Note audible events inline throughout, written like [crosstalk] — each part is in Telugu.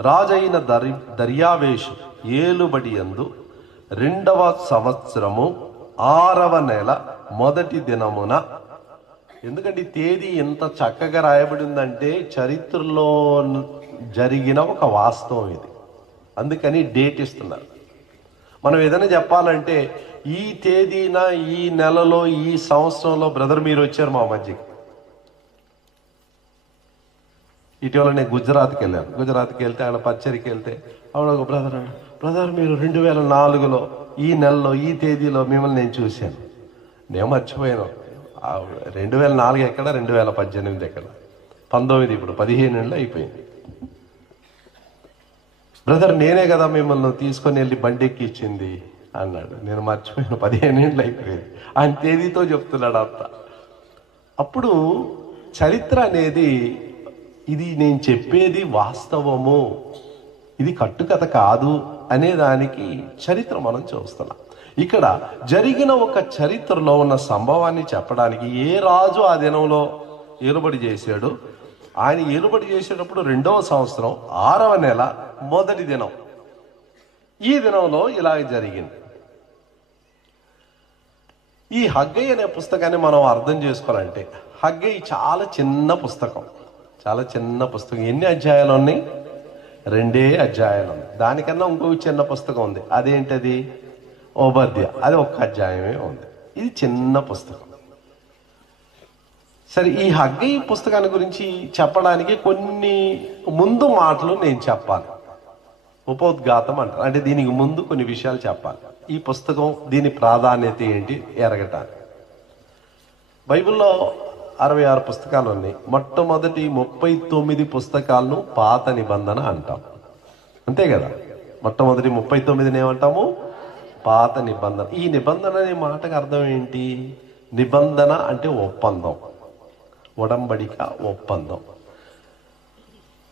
రాజైన దరి దర్యావేషు ఏలుబడి యందు రెండవ సంవత్సరము ఆరవ నెల మొదటి దినమున. ఎందుకంటే తేదీ ఎంత చక్కగా రాయబడిందంటే చరిత్రలో జరిగిన ఒక వాస్తవం ఇది. అందుకని డేట్ ఇస్తున్నారు. మనం ఏదైనా చెప్పాలంటే ఈ తేదీన ఈ నెలలో ఈ సంవత్సరంలో బ్రదర్ మీరు వచ్చారు మా మధ్యకి. ఇటీవల నేను గుజరాత్కి వెళ్ళాను గుజరాత్కి వెళ్తే ఆయన పచ్చరికి వెళ్తే ఆవిడ ఒక బ్రదర్ బ్రదర్ మీరు రెండు వేల నాలుగులో ఈ నెలలో ఈ తేదీలో మిమ్మల్ని నేను చూశాను. నేను మర్చిపోయాను. రెండు వేల నాలుగు ఎక్కడ? రెండు వేల పద్దెనిమిది ఎక్కడ? పంతొమ్మిది ఇప్పుడు పదిహేను ఏళ్ళు అయిపోయింది. బ్రదర్ నేనే కదా మిమ్మల్ని తీసుకొని వెళ్ళి బండి ఎక్కిచ్చింది అన్నాడు. నేను మర్చిపోయాను పదిహేను ఏళ్ళు అయిపోయింది. ఆయన తేదీతో చెప్తున్నాడు అంత. అప్పుడు చరిత్ర అనేది ఇది నేను చెప్పేది వాస్తవము. ఇది కట్టుకథ కాదు అనే దానికి చరిత్ర మనం చూస్తున్నాం. ఇక్కడ జరిగిన ఒక చరిత్రలో ఉన్న సంభవాన్ని చెప్పడానికి ఏ రాజు ఆ దినంలో ఏలుబడి చేశాడు? ఆయన ఏలుబడి చేసేటప్పుడు రెండవ సంవత్సరం ఆరవ నెల మొదటి దినం. ఈ దినంలో ఇలాగ జరిగింది. ఈ హగ్గయ్య అనే పుస్తకాన్ని మనం అర్థం చేసుకోవాలంటే హగ్గయ్య చాలా చిన్న పుస్తకం. చాలా చిన్న పుస్తకం. ఎన్ని అధ్యాయాలు ఉన్నాయి? రెండే అధ్యాయాలు ఉన్నాయి. దానికన్నా ఇంకో చిన్న పుస్తకం ఉంది. అదేంటది? ఓబద్య అది ఒక్క అధ్యాయమే ఉంది. ఇది చిన్న పుస్తకం. సరే ఈ హగ్గయ్య పుస్తకాన్ని గురించి చెప్పడానికి కొన్ని ముందు మాటలు నేను చెప్పాలి. ఉపోద్ఘాతం అంటారు. అంటే దీనికి ముందు కొన్ని విషయాలు చెప్పాలి. ఈ పుస్తకం దీని ప్రాధాన్యత ఏంటి? ఎరగటానికి. బైబిల్లో అరవై ఆరు పుస్తకాలు ఉన్నాయి మొట్టమొదటి ముప్పై తొమ్మిది పుస్తకాలను పాత నిబంధన అంటాం. అంతే కదా? మొట్టమొదటి ముప్పై తొమ్మిదిని ఏమంటాము? పాత నిబంధన. ఈ నిబంధన అనే మాటకు అర్థం ఏంటి? నిబంధన అంటే ఒప్పందం. ఉడంబడిక ఒప్పందం.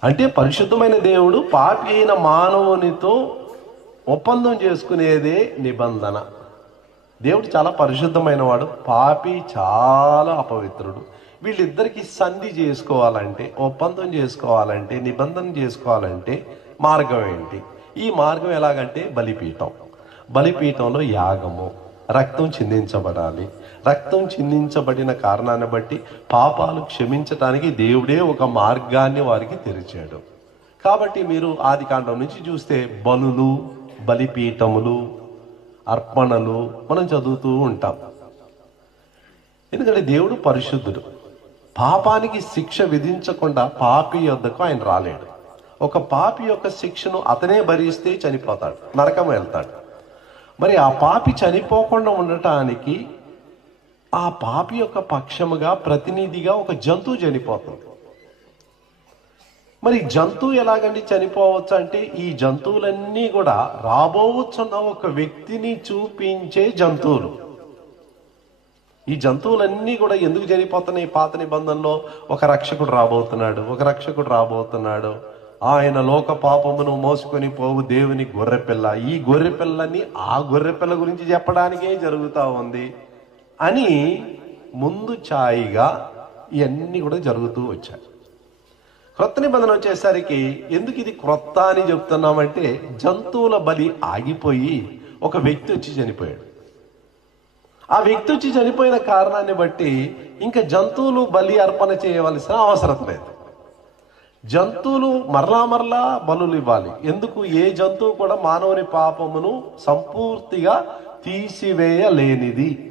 అంటే పరిశుద్ధమైన దేవుడు పాపి అయిన మానవునితో ఒప్పందం చేసుకునేదే నిబంధన. దేవుడు చాలా పరిశుద్ధమైన వాడు పాపి చాలా అపవిత్రుడు. వీళ్ళిద్దరికీ సంధి చేసుకోవాలంటే ఒప్పందం చేసుకోవాలంటే నిబంధన చేసుకోవాలంటే మార్గం ఏంటి? ఈ మార్గం ఎలాగంటే బలిపీఠం. బలిపీఠంలో యాగము రక్తం చిందించబడాలి. రక్తం చిందించబడిన కారణాన్ని బట్టి పాపాలు క్షమించటానికి దేవుడే ఒక మార్గాన్ని వారికి తెరిచాడు. కాబట్టి మీరు ఆది కాండం నుంచి చూస్తే బలులు బలిపీఠములు అర్పణలు మనం చదువుతూ ఉంటాం. ఎందుకంటే దేవుడు పరిశుద్ధుడు. పాపానికి శిక్ష విధించకుండా పాపి యొద్దకు ఆయన రాలేడు. ఒక పాపి యొక్క శిక్షను అతనే భరిస్తే చనిపోతాడు నరకం వెళ్తాడు. మరి ఆ పాపి చనిపోకుండా ఉండటానికి ఆ పాపి యొక్క పక్షముగా ప్రతినిధిగా ఒక జంతువు చనిపోతుంది. మరి జంతువు ఎలాగండి చనిపోవచ్చు అంటే ఈ జంతువులన్నీ కూడా రాబోవచ్చున్న ఒక వ్యక్తిని చూపించే జంతువులు. ఈ జంతువులన్నీ కూడా ఎందుకు చనిపోతున్నాయి పాత నిబంధనలో ఒక రక్షకుడు రాబోతున్నాడు ఒక రక్షకుడు రాబోతున్నాడు. ఆయన లోక పాపమును మోసుకొని పోవు దేవుని గొర్రెపిల్ల ఈ గొర్రెపిల్లని ఆ గొర్రెపిల్ల గురించి చెప్పడానికే జరుగుతూ ఉంది అని ముందు ఛాయిగా ఇవన్నీ కూడా జరుగుతూ వచ్చాయి. క్రొత్త నిబంధన వచ్చేసరికి ఎందుకు ఇది క్రొత్త అని చెప్తున్నామంటే జంతువుల బలి ఆగిపోయి ఒక వ్యక్తి వచ్చి చనిపోయాడు. ఆ వ్యక్తి వచ్చి చనిపోయిన కారణాన్ని బట్టి ఇంకా జంతువులు బలి అర్పణ చేయవలసిన అవసరం లేదు. జంతువులు మరలా మరలా బలులు ఇవ్వాలి. ఎందుకు? ఏ జంతువు కూడా మానవుని పాపమును సంపూర్తిగా తీసివేయలేనిది.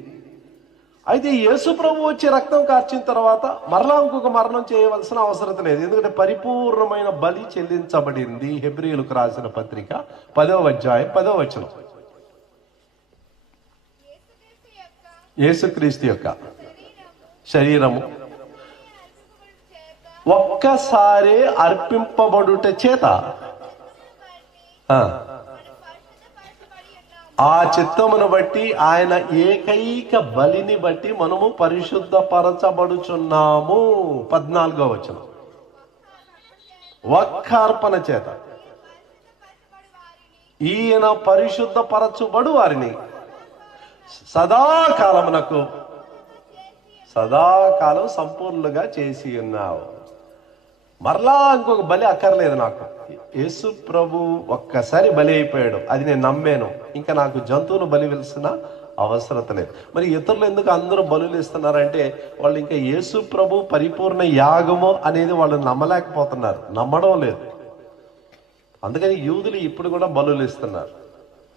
అయితే యేసు ప్రభు వచ్చి రక్తం కార్చిన తర్వాత మరలా ఇంకొక మరణం చేయవలసిన అవసరం లేదు. ఎందుకంటే పరిపూర్ణమైన బలి చెల్లించబడింది. హెబ్రియులకు రాసిన పత్రిక పదవ అధ్యాయం పదవ వచనం యేసుక్రీస్తు యొక్క యేసుక్రీస్తు యొక్క శరీరము. ఒక్కసారి చేత అర్పింపబడుట చేత ఆ, చిత్తమును బట్టి ఆయన ఏకైక బలిని బట్టి మనము పరిశుద్ధపరచబడుచున్నాము. పద్నాలుగో వచనం. ఒక్క అర్పణ చేత. ఈయన పరిశుద్ధపరచుబడు వారిని. సదాకాలమునకు సదాకాలం సంపూర్ణంగా చేసి ఉన్నావు. మరలా ఇంకొక బలి అక్కర్లేదు నాకు. యేసు ప్రభు ఒక్కసారి బలి అయిపోయాడు. అది నేను నమ్మాను. ఇంకా నాకు జంతువులు బలి వెలిసిన అవసరత లేదు. మరి ఇతరులు ఎందుకు అందరూ బలులు ఇస్తున్నారంటే వాళ్ళు ఇంకా యేసు ప్రభు పరిపూర్ణ యాగము అనేది వాళ్ళు నమ్మలేకపోతున్నారు. నమ్మడం లేదు. అందుకని యూదులు ఇప్పుడు కూడా బలులు ఇస్తున్నారు.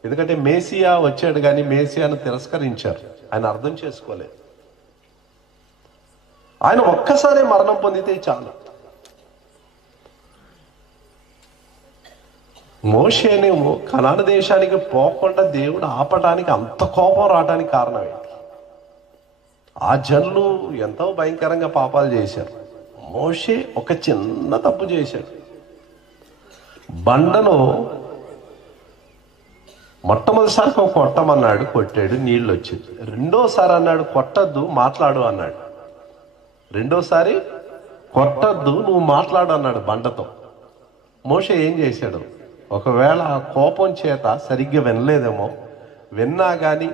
ఎందుకంటే మేసియా వచ్చాడు కానీ మేసియాను తిరస్కరించారు. ఆయన అర్థం చేసుకోలేదు. ఆయన ఒక్కసారి మరణం పొందితే చాలు. మోషేని కనాన దేశానికి పోకుండా దేవుడు ఆపడానికి అంత కోపం రావడానికి కారణం ఏంటి? ఆ జనులు ఎంతో భయంకరంగా పాపాలు చేశారు. మోషే ఒక చిన్న తప్పు చేశాడు. బండను మొట్టమొదటిసారి ఒక కొట్టమన్నాడు కొట్టాడు నీళ్ళు వచ్చింది. రెండోసారి అన్నాడు కొట్టద్దు మాట్లాడు అన్నాడు. రెండోసారి కొట్టద్దు నువ్వు మాట్లాడు అన్నాడు బండతో. మోష ఏం చేశాడు? ఒకవేళ ఆ కోపం చేత సరిగ్గా వినలేదేమో విన్నా కానీ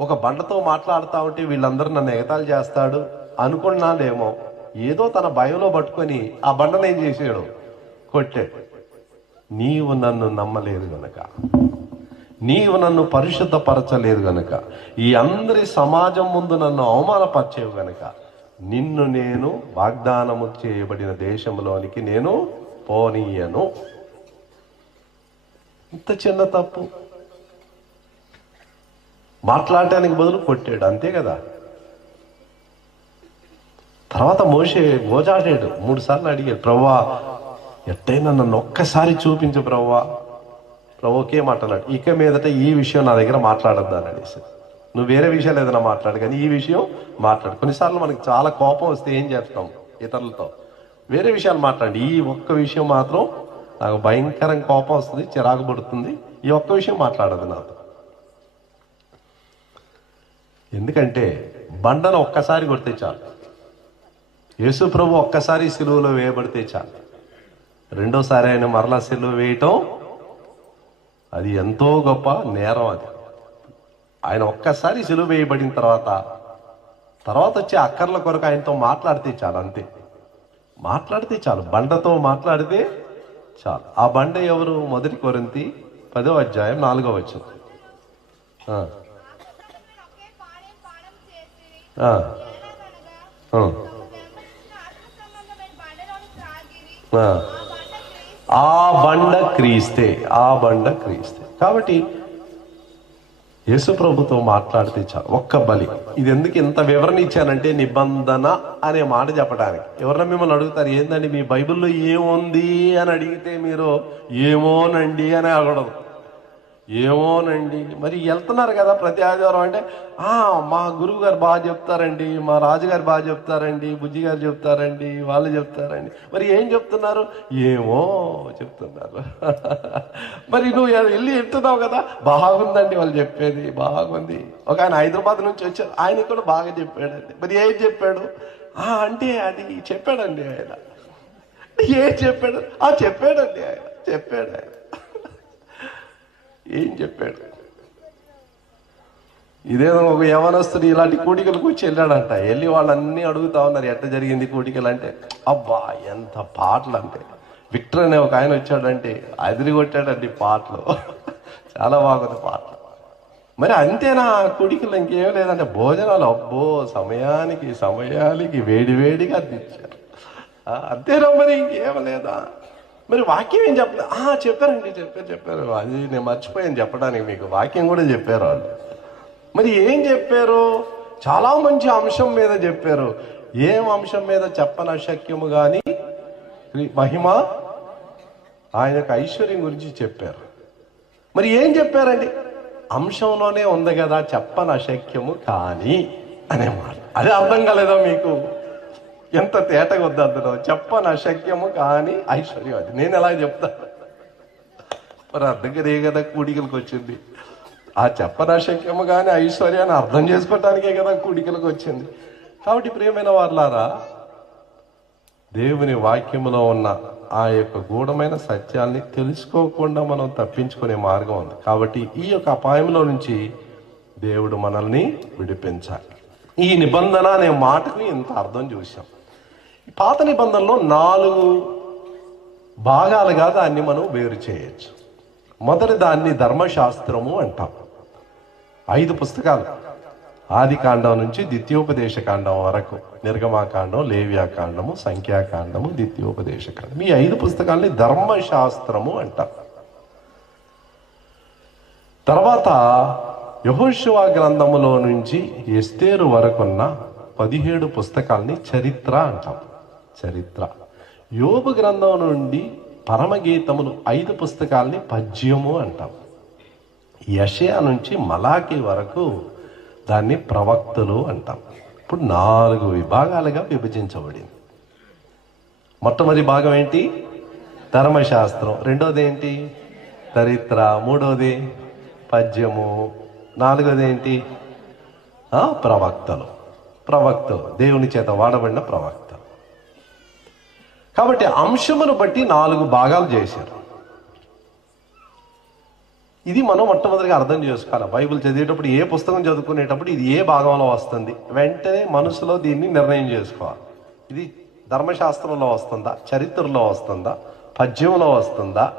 ఒక బండతో మాట్లాడుతా ఉంటే వీళ్ళందరూ నన్ను ఎగతాలు చేస్తాడు అనుకున్నాడేమో ఏదో తన భయంలో పట్టుకొని ఆ బండను ఏం చేసాడు కొట్టాడు. నీవు నన్ను నమ్మలేదు కనుక నీవు నన్ను పరిశుద్ధపరచలేదు గనక. ఈ అందరి సమాజం ముందు నన్ను అవమానపరిచేవు గనక. నిన్ను నేను వాగ్దానము చేయబడిన దేశంలోనికి నేను పోనీయను. ఇంత చిన్న తప్పు. మాట్లాడటానికి బదులు కొట్టాడు అంతే కదా? తర్వాత మోసే గోజాడాడు మూడు సార్లు అడిగాడు ప్రవ్వా ఎట్టయినా నన్ను ఒక్కసారి చూపించు ప్రవ్వా. ప్రభు ఒకే మాట్లాడాడు. ఇక మీదట ఈ విషయం నా దగ్గర మాట్లాడద్దు అని అనేసి. నువ్వు వేరే విషయాలు ఏదైనా మాట్లాడు కానీ ఈ విషయం మాట్లాడు. కొన్నిసార్లు మనకి చాలా కోపం వస్తే ఏం చేస్తాం? ఇతరులతో. వేరే విషయాలు మాట్లాడండి. ఈ ఒక్క విషయం మాత్రం నాకు భయంకరం కోపం వస్తుంది చిరాకు పడుతుంది. ఈ ఒక్క విషయం మాట్లాడదు నాతో. ఎందుకంటే బండను ఒక్కసారి కొడితే చాలు. యేసు ప్రభు ఒక్కసారి సిలువలో వేయబడితే చాలు. రెండోసారి ఆయన మరలా సిలువ వేయటం అది ఎంతో గొప్ప నేరం అది. ఆయన ఒక్కసారి సెలవు వేయబడిన తర్వాత తర్వాత వచ్చే అక్కర్ల కొరకు ఆయనతో మాట్లాడితే చాలు అంతే. మాట్లాడితే చాలు. బండతో మాట్లాడితే చాలు. ఆ బండ ఎవరు? మొదటి కొరింతి పదో అధ్యాయం నాలుగో వచ్చింది ఆ, ఆ, బండ క్రీస్తే ఆ బండ క్రీస్తే. కాబట్టి యేసు ప్రభుతో మాట్లాడితే చాలు ఒక్క బలి. ఇది ఎందుకు ఇంత వివరణ ఇచ్చానంటే నిబంధన అనే మాట చెప్పడానికి. ఎవరైనా మిమ్మల్ని అడుగుతారు ఏందండి మీ బైబిల్లో ఏముంది? అని అడిగితే మీరు ఏమోనండి అని అడగడదు ఏమోనండి. మరి వెళ్తున్నారు కదా ప్రతి ఆదివారం అంటే ఆ మా గురువు గారు బాగా చెప్తారండి మా రాజుగారు బాగా చెప్తారండి బుజ్జి గారు చెప్తారండి వాళ్ళు చెప్తారండి. మరి ఏం చెప్తున్నారు? ఏమో చెప్తున్నారు. [laughs] మరి నువ్వు వెళ్ళి చెప్తున్నావు కదా బాగుందండి వాళ్ళు చెప్పేది బాగుంది. ఒక ఆయన హైదరాబాద్ నుంచి వచ్చారు ఆయన కూడా బాగా చెప్పాడండి. మరి ఏం చెప్పాడు? ఆ అంటే అది చెప్పాడండి ఆయన. [laughs] ఏం చెప్పాడు? ఆ చెప్పాడండి ఆయన చెప్పాడు ఆయన. ఏం చెప్పాడు? ఇదేదో ఒక యవనస్తుడు ఇలాంటి కూడికలకు వచ్చి వెళ్ళాడంట. వెళ్ళి వాళ్ళన్నీ అడుగుతా ఉన్నారు ఎట్ట జరిగింది కోటికలు అంటే అబ్బా ఎంత పాటలు అంటే. విక్టర్ అనే ఒక ఆయన వచ్చాడంటే అదిరి కొట్టాడండి పాటలు. చాలా బాగుంది పాటలు మరి అంతేనా? ఆ కూడికలు ఇంకేం లేదంటే భోజనాలు అబ్బో సమయానికి సమయానికి వేడి వేడిగా అందించారు అంతేనా మరి? ఇంకేం లేదా? మరి వాక్యం ఏం చెప్పలేదు ఆ చెప్పారండి చెప్పారు చెప్పారు. అది నేను మర్చిపోయాను చెప్పడానికి మీకు. వాక్యం కూడా చెప్పారు వాళ్ళు. మరి ఏం చెప్పారు? చాలా మంచి అంశం మీద చెప్పారు. ఏం అంశం మీద చెప్పన అశక్యము కానీ మహిమ ఆయన యొక్క ఐశ్వర్యం గురించి చెప్పారు. మరి ఏం చెప్పారండి? అంశంలోనే ఉంది కదా చెప్పన అశక్యము కానీ అనే మాట. అదే అర్థం కాలేదా మీకు? ఎంత తేటగా వద్దు అందులో చెప్పను అశక్యము కానీ ఐశ్వర్యం అది. నేను ఎలా చెప్తా? మరి అర్థం కదే కదా కూడికలకు వచ్చింది ఆ చెప్పన అశక్యము కానీ ఐశ్వర్యాన్ని అర్థం చేసుకోవటానికే కదా కూడికలకు వచ్చింది కాబట్టి ప్రియమైన వాళ్ళారా దేవుని వాక్యములో ఉన్న ఆ యొక్క గూఢమైన సత్యాల్ని తెలుసుకోకుండా మనం తప్పించుకునే మార్గం ఉంది. కాబట్టి ఈ యొక్క అపాయంలో నుంచి దేవుడు మనల్ని విడిపించాలి. ఈ నిబంధన అనే మాటకు ఇంత అర్థం చూసాం పాత నిబంధనలో నాలుగు భాగాలుగా దాన్ని మనం వేరు చేయొచ్చు. మొదటి దాన్ని ధర్మశాస్త్రము అంటాం. ఐదు పుస్తకాలు. ఆది కాండం నుంచి ద్వితీయోపదేశ కాండం వరకు. నిర్గమాకాండం లేవ్యాకాండము సంఖ్యాకాండము ద్వితీయోపదేశ కాండం. ఈ ఐదు పుస్తకాల్ని ధర్మశాస్త్రము అంటాం. తర్వాత యహోశివా గ్రంథములో నుంచి ఎస్తేరు వరకున్న పదిహేడు పుస్తకాల్ని చరిత్ర అంటాం. చరిత్ర. యోబు గ్రంథం నుండి పరమగీతములు ఐదు పుస్తకాల్ని పద్యము అంటాం. యషయా నుంచి మలాకి వరకు దాన్ని ప్రవక్తలు అంటాం. ఇప్పుడు నాలుగు విభాగాలుగా విభజించబడింది. మొట్టమొదటి భాగం ఏంటి? ధర్మశాస్త్రం. రెండోది ఏంటి? చరిత్ర. మూడోది? పద్యము. నాలుగోది ఏంటి? ప్రవక్తలు. ప్రవక్తలు. దేవుని చేత వాడబడిన ప్రవక్త. కాబట్టి అంశమును బట్టి నాలుగు భాగాలు చేశారు. ఇది మనం మొట్టమొదటిగా అర్థం చేసుకోవాలి. బైబిల్ చదివేటప్పుడు ఏ పుస్తకం చదువుకునేటప్పుడు ఇది ఏ భాగంలో వస్తుంది? వెంటనే మనసులో దీన్ని నిర్ణయం చేసుకోవాలి. ఇది ధర్మశాస్త్రంలో వస్తుందా? చరిత్రలో వస్తుందా? పద్యంలో వస్తుందా?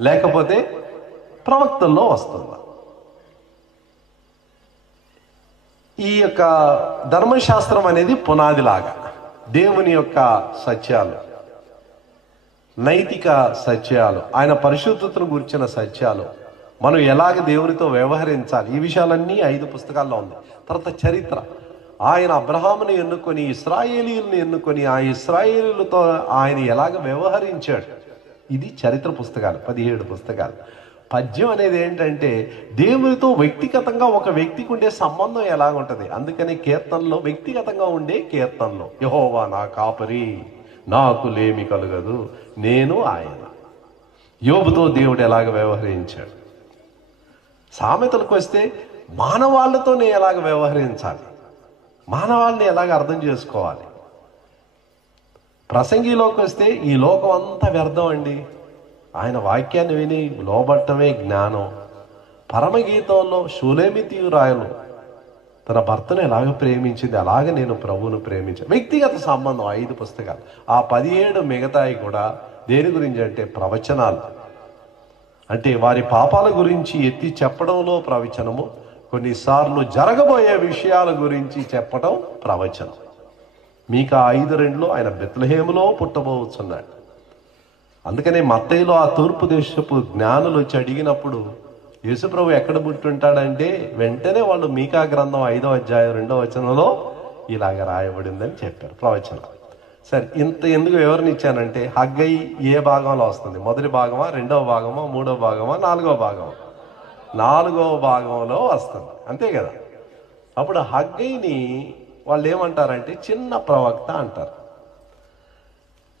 లేకపోతే ప్రవక్తల్లో వస్తుందా? ఈ యొక్క ధర్మశాస్త్రం అనేది పునాదిలాగా. దేవుని యొక్క సత్యాలు. నైతిక సత్యాలు ఆయన పరిశుద్ధతను గురించిన సత్యాలు మనం ఎలాగ దేవునితో వ్యవహరించాలి? ఈ విషయాలన్నీ ఐదు పుస్తకాల్లో ఉంది. తర్వాత చరిత్ర. ఆయన అబ్రహాముని ఎన్నుకొని ఇస్రాయేలీలను ఎన్నుకొని ఆ ఇస్రాయేలీలతో ఆయన ఎలాగ వ్యవహరించాడు? ఇది చరిత్ర పుస్తకాలు పదిహేడు పుస్తకాలు. పద్యం అనేది ఏంటంటే దేవునితో వ్యక్తిగతంగా ఒక వ్యక్తికి ఉండే సంబంధం ఎలాగ ఉంటుంది అందుకని కీర్తనలో వ్యక్తిగతంగా ఉండే కీర్తనలో యహోవా నా కాపరి. నాకు లేమి కలగదు నేను ఆయన. యోబుతో దేవుడు ఎలాగ వ్యవహరించాడు? సామెతలకు వస్తే మానవాళ్ళతో నేను ఎలాగ వ్యవహరించాలి? మానవాళ్ళని ఎలాగ అర్థం చేసుకోవాలి? ప్రసంగిలోకి వస్తే ఈ లోకం అంతా వ్యర్థం అండి. ఆయన వాక్యాన్ని విని లోబట్టమే జ్ఞానం. పరమగీతంలో శూలేమితీయురాయలు తన భర్తను ఎలాగ ప్రేమించింది అలాగే నేను ప్రభువును ప్రేమించాను వ్యక్తిగత సంబంధం ఐదు పుస్తకాలు. ఆ పదిహేడు మిగతాయి కూడా దేని గురించి అంటే ప్రవచనాలు. అంటే వారి పాపాల గురించి ఎత్తి చెప్పడంలో ప్రవచనము కొన్నిసార్లు జరగబోయే విషయాల గురించి చెప్పడం ప్రవచనం. మీకు ఆ ఐదు రెండులో ఆయన బెత్లహేములో పుట్టబోతున్నాడు. అందుకనే మత్తయ్యలో ఆ తూర్పు దేశపు జ్ఞానులు వచ్చి అడిగినప్పుడు యేసుప్రభు ఎక్కడ పుట్టుంటాడంటే వెంటనే వాళ్ళు మీకా గ్రంథం ఐదో అధ్యాయం రెండో వచనంలో ఇలాగ రాయబడిందని చెప్పారు ప్రవచనం. సరే ఇంత ఎందుకు వివరణ ఇచ్చానంటే హగ్గై ఏ భాగంలో వస్తుంది? మొదటి భాగమా రెండవ భాగమా మూడవ భాగమా నాలుగవ భాగమా? నాలుగవ భాగంలో వస్తుంది. అంతే కదా? అప్పుడు హగ్గైని వాళ్ళు ఏమంటారంటే చిన్న ప్రవక్త అంటారు.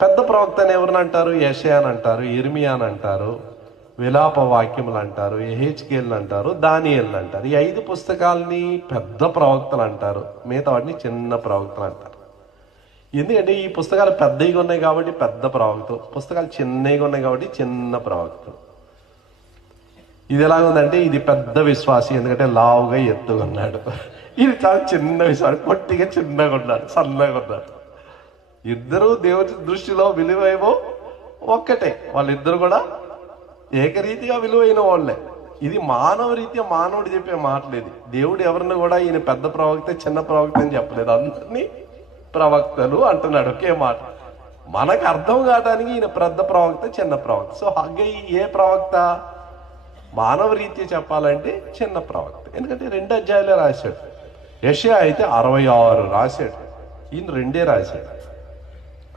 పెద్ద ప్రవక్త అని ఎవరిని అంటారు? యషయా అని అంటారు ఇర్మియా అని అంటారు. విలాప వాక్యములు అంటారు ఎహెచ్కేళ్ళు అంటారు దానియల్ అంటారు ఈ ఐదు పుస్తకాల్ని పెద్ద ప్రవక్తలు అంటారు మిగతా వాటిని చిన్న ప్రవక్తలు అంటారు ఎందుకంటే ఈ పుస్తకాలు పెద్దవిగా ఉన్నాయి కాబట్టి పెద్ద ప్రవక్తలు పుస్తకాలు చిన్నవిగా ఉన్నాయి కాబట్టి చిన్న ప్రవక్తలు. ఇది ఎలాగుందంటే ఇది పెద్ద విశ్వాసి ఎందుకంటే లావుగా ఎత్తుగా ఉన్నాడు ఇది చాలా చిన్న విశ్వాసం పొట్టిగా చిన్నగా ఉన్నాడు సన్నగా ఉన్నాడు. ఇద్దరు దేవుడి దృష్టిలో విలువేమో ఒక్కటే వాళ్ళిద్దరు కూడా ఏకరీతిగా విలువైన వాళ్ళే. ఇది మానవ రీత్యా మానవుడు చెప్పే మాటలేదు. దేవుడు ఎవరిని కూడా ఈయన పెద్ద ప్రవక్త చిన్న ప్రవక్త అని చెప్పలేదు. అందరినీ ప్రవక్తలు అంటున్నాడు ఒకే మాట. మనకు అర్థం కావడానికి ఈయన పెద్ద ప్రవక్త చిన్న ప్రవక్త. సో హగ్గై ఏ ప్రవక్త? మానవ రీత్యా చెప్పాలంటే చిన్న ప్రవక్త. ఎందుకంటే రెండు అధ్యాయులే రాశాడు. యషయా అయితే అరవై ఆరు రాశాడు. ఈయన రెండే రాశాడు.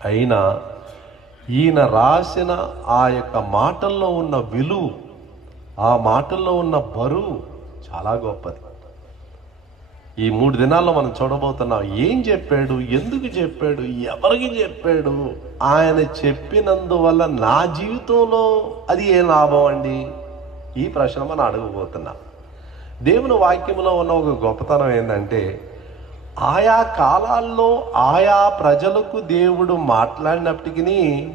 అయినా ఈయన రాసిన ఆ యొక్క మాటల్లో ఉన్న విలువ ఆ మాటల్లో ఉన్న బరువు చాలా గొప్పది. ఈ మూడు దినాల్లో మనం చూడబోతున్నాం ఏం చెప్పాడు ఎందుకు చెప్పాడు ఎవరికి చెప్పాడు? ఆయన చెప్పినందువల్ల నా జీవితంలో అది ఏ లాభం అండి? ఈ ప్రశ్న మనం అడగబోతున్నాం. దేవుని వాక్యంలో ఉన్న ఒక గొప్పతనం ఏంటంటే ఆయా కాలాల్లో ఆయా ప్రజలకు దేవుడు మాట్లాడినప్పటికీ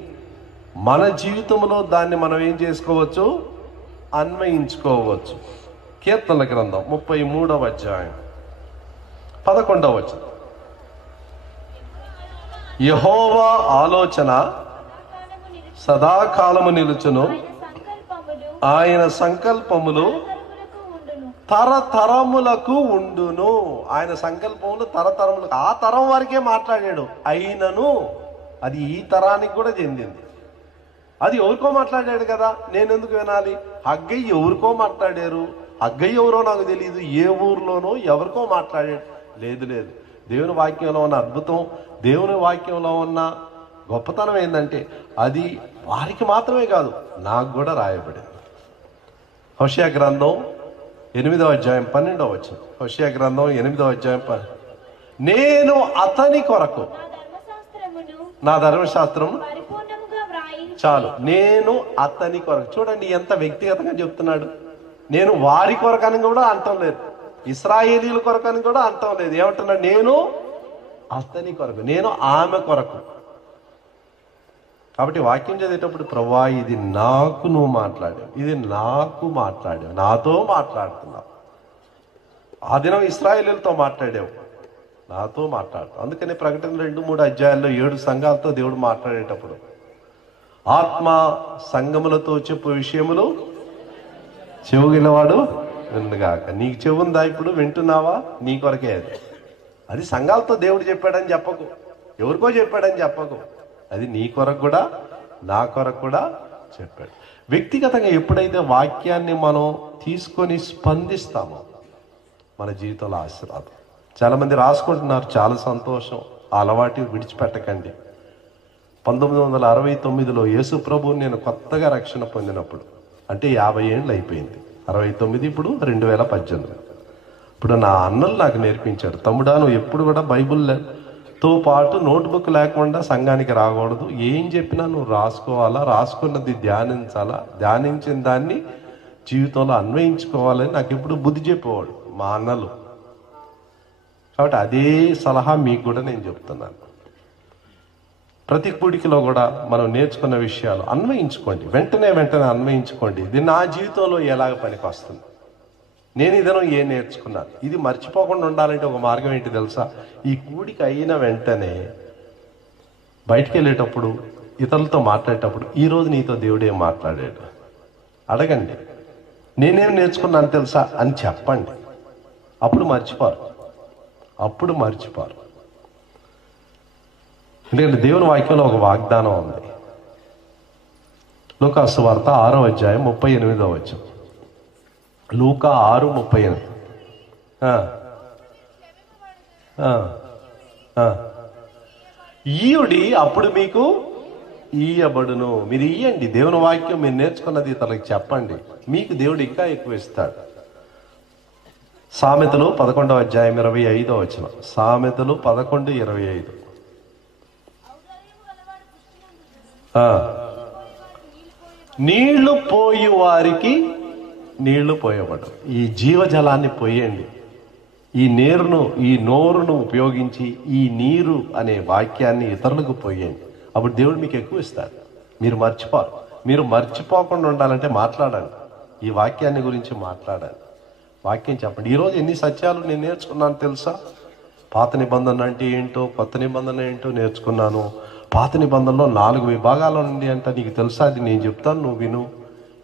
మన జీవితంలో దాన్ని మనం ఏం చేసుకోవచ్చు? అన్వయించుకోవచ్చు. కీర్తనల గ్రంథం ముప్పై మూడవ అధ్యాయం. పదకొండవ వచనం. యహోవా ఆలోచన సదాకాలము నిలుచును. ఆయన సంకల్పములు ఆయన సంకల్పములు తరములకు ఉండును తరతరములకు ఉండును. ఆయన సంకల్పములు తరతరములకు ఆ తరం వరకే మాట్లాడాడు. అయినను అది ఈ తరానికి కూడా చెందింది. అది ఎవరికో మాట్లాడాడు కదా. నేను ఎందుకు వినాలి? అగ్గయ్య ఎవరికో మాట్లాడారు. అగ్గయ్య ఎవరో నాకు తెలియదు ఏ ఊర్లోనో ఎవరికో మాట్లాడాడు. లేదు లేదు. దేవుని వాక్యంలో ఉన్న అద్భుతం దేవుని వాక్యంలో ఉన్న గొప్పతనం ఏంటంటే అది వారికి మాత్రమే కాదు నాకు కూడా రాయబడింది. హోషియా గ్రంథం ఎనిమిదవ అధ్యాయం పన్నెండవ వచ్చిన హోషియా గ్రంథం ఎనిమిదవ అధ్యాయం నేను అతని కొరకు నా ధర్మశాస్త్రం చాలు. నేను అతని కొరకు చూడండి ఎంత వ్యక్తిగతంగా చెప్తున్నాడు. నేను వారి కొరకని కూడా అంటం లేదు. ఇస్రాయేలీల కొరకని కూడా అంటం లేదు. ఏమంటున్నాడు? నేను అతని కొరకు నేను ఆమె కొరకు కాబట్టి వాక్యం చదివేటప్పుడు ప్రభా ఇది నాకు నువ్వు మాట్లాడావు. ఇది నాకు మాట్లాడావు. నాతో మాట్లాడుతున్నావు. ఆ దినం ఇస్రాయేలీలతో మాట్లాడావు. నాతో మాట్లాడు అందుకని ప్రకటన రెండు మూడు అధ్యాయాల్లో ఏడు సంఘాలతో దేవుడు మాట్లాడేటప్పుడు ఆత్మ సంఘములతో చెప్పు విషయములు చెవుగినవాడు వినగాక నీకు చెవుందా ఇప్పుడు? వింటున్నావా? నీ కొరకే అది. అది సంఘాలతో దేవుడు చెప్పాడని చెప్పకు. ఎవరికో చెప్పాడని చెప్పకు. అది నీ కొరకు కూడా నా కొరకు కూడా చెప్పాడు. వ్యక్తిగతంగా ఎప్పుడైతే వాక్యాన్ని మనం తీసుకొని స్పందిస్తామో మన జీవితంలో ఆశీర్వాదం. చాలామంది రాసుకుంటున్నారు చాలా సంతోషం ఆ అలవాటు విడిచిపెట్టకండి. పంతొమ్మిది వందల అరవై తొమ్మిదిలో యేసు ప్రభు నేను కొత్తగా రక్షణ పొందినప్పుడు అంటే యాభై ఏళ్ళు అయిపోయింది. అరవై తొమ్మిది ఇప్పుడు రెండు వేల పద్దెనిమిది. ఇప్పుడు నా అన్నలు నాకు నేర్పించాడు తమ్ముడా నువ్వు ఎప్పుడు కూడా బైబుల్ తో పాటు నోట్బుక్ లేకుండా సంఘానికి రాకూడదు. ఏం చెప్పినా నువ్వు రాసుకోవాలా? రాసుకున్నది ధ్యానించాలా? ధ్యానించిన దాన్ని జీవితంలో అన్వయించుకోవాలని నాకు ఎప్పుడు బుద్ధి చెప్పేవాడు మా అన్నలు. కాబట్టి అదే సలహా మీకు కూడా నేను చెప్తున్నాను. ప్రతి కూడికలో కూడా మనం నేర్చుకున్న విషయాలు అన్వయించుకోండి. వెంటనే వెంటనే అన్వయించుకోండి. ఇది నా జీవితంలో ఎలాగ పనికి వస్తుంది నేను ఇదనం ఏం నేర్చుకున్నాను ఇది మర్చిపోకుండా ఉండాలంటే ఒక మార్గం ఏంటి తెలుసా? ఈ కూడిక అయిన వెంటనే బయటికి వెళ్ళేటప్పుడు ఇతరులతో మాట్లాడేటప్పుడు ఈ రోజు నీతో దేవుడు ఏం మాట్లాడాడు? అడగండి. నేనేం నేర్చుకున్నాను తెలుసా? అని చెప్పండి. అప్పుడు మర్చిపోరు. అప్పుడు మర్చిపోరు. ఎందుకంటే దేవుని వాక్యంలో ఒక వాగ్దానం ఉంది. లోకాసు వార్త ఆరో అధ్యాయం ముప్పై ఎనిమిదో వచ్చాం లూకా ఆరు ముప్పై ఎనిమిది ఈయుడి అప్పుడు మీకు ఈయబడును. మీరు ఇయ్యండి దేవుని వాక్యం మీరు నేర్చుకున్నది తనకి చెప్పండి. మీకు దేవుడు ఇంకా ఎక్కువ ఇస్తాడు. సామెతలు పదకొండవ అధ్యాయం ఇరవై ఐదో వచ్చిన సామెతలు పదకొండు ఇరవై ఐదు. నీళ్ళు పోయి వారికి నీళ్ళు పోయబడు ఈ జీవజలాన్ని పోయండి. ఈ నీరును ఈ నోరును ఉపయోగించి ఈ నీరు అనే వాక్యాన్ని ఇతరులకు పోయండి. అప్పుడు దేవుడు మీకు ఎక్కువ ఇస్తాడు. మీరు మర్చిపోరు మీరు మర్చిపోకుండా ఉండాలంటే మాట్లాడండి. ఈ వాక్యాన్ని గురించి మాట్లాడాలి వాక్యం చెప్పండి. ఈరోజు ఎన్ని సత్యాలు నేను నేర్చుకున్నాను తెలుసా? పాత నిబంధన అంటే ఏంటో కొత్త నిబంధన ఏంటో నేర్చుకున్నాను. పాత నిబంధనలో నాలుగు విభాగాలు ఉంది అంటే నీకు తెలుసా? అది నేను చెప్తాను నువ్వు విను.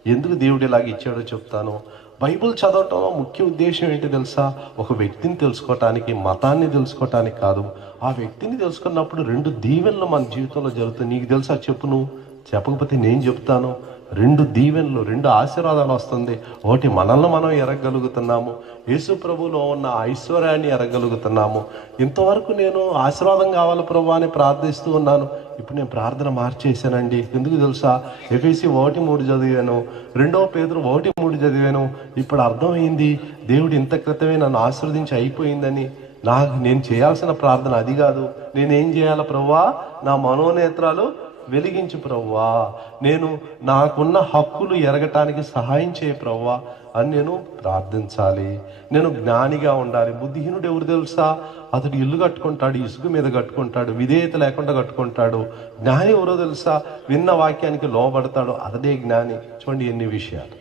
ఎందుకు దేవుడు ఇలాగ ఇచ్చాడో చెప్తాను. బైబిల్ చదవటంలో ముఖ్య ఉద్దేశం ఏంటి తెలుసా? ఒక వ్యక్తిని తెలుసుకోవటానికి మతాన్ని తెలుసుకోవటానికి కాదు. ఆ వ్యక్తిని తెలుసుకున్నప్పుడు రెండు దీవెనలు మన జీవితంలో జరుగుతాయి. నీకు తెలుసా? చెప్పు నువ్వు. చెప్పకపోతే నేను చెప్తాను. రెండు దీవెనలు రెండు ఆశీర్వాదాలు వస్తుంది. ఒకటి మనల్ని మనం ఎరగలుగుతున్నాము. యేసు ప్రభులో ఉన్న ఐశ్వర్యాన్ని ఎరగలుగుతున్నాము. ఇంతవరకు నేను ఆశీర్వాదం కావాలి ప్రభు అని ప్రార్థిస్తూ ఉన్నాను. ఇప్పుడు నేను ప్రార్థన మార్చేశానండి. ఎందుకు తెలుసా? ఎఫ్ఎసి ఒకటి మూడు చదివాను. రెండవ పేదరు ఒకటి మూడు చదివాను. ఇప్పుడు అర్థమైంది. దేవుడు ఇంత క్రితమే నన్ను ఆశీర్వదించి అయిపోయిందని. నాకు నేను చేయాల్సిన ప్రార్థన అది కాదు. నేనేం చేయాలి ప్రవ్వా నా మనోనేత్రాలు వెలిగించు ప్రవ్వా. నేను నాకున్న హక్కులు ఎరగటానికి సహాయం చేయ ప్రవ్వా అని నేను ప్రార్థించాలి. నేను జ్ఞానిగా ఉండాలి. బుద్ధిహీనుడు ఎవరు తెలుసా? అతడు ఇల్లు కట్టుకుంటాడు ఇసుక మీద కట్టుకుంటాడు విధేయత లేకుండా కట్టుకుంటాడు. జ్ఞాని ఎవరో తెలుసా? విన్న వాక్యానికి లోబడతాడు. అతడే జ్ఞాని. చూడండి ఎన్ని విషయాలు.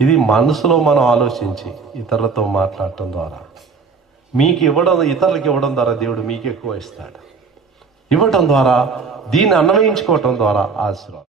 ఇది మనసులో మనం ఆలోచించి ఇతరులతో మాట్లాడటం ద్వారా. మీకు ఇవ్వడం ఇతరులకు ఇవ్వడం ద్వారా దేవుడు మీకు ఎక్కువ ఇస్తాడు. ఇవ్వటం ద్వారా దీన్ని అన్వయించుకోవటం ద్వారా ఆశీర్వాదం.